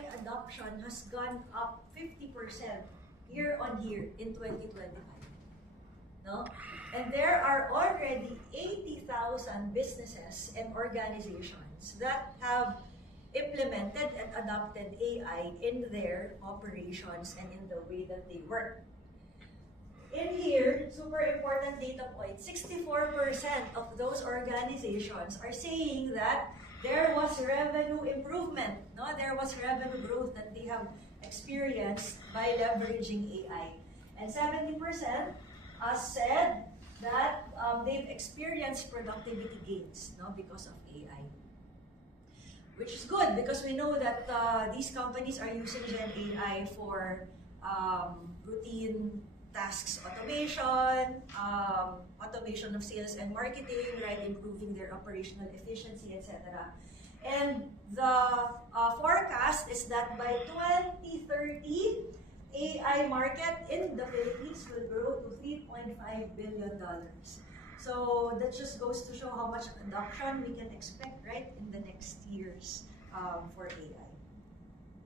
AI adoption has gone up 50% year on year in 2025. No? And there are already 80,000 businesses and organizations that have implemented and adopted AI in their operations and in the way that they work. In here, super important data point, 64% of those organizations are saying that there was revenue improvement, no? There was revenue growth that they have experienced by leveraging AI. And 70% said that they've experienced productivity gains, no, because of AI. Which is good because we know that these companies are using Gen AI for routine tasks automation, automation of sales and marketing, right, improving their operational efficiency, etc. And the forecast is that by 2030, AI market in the Philippines will grow to $3.5 billion. So that just goes to show how much adoption we can expect, right, in the next years for AI.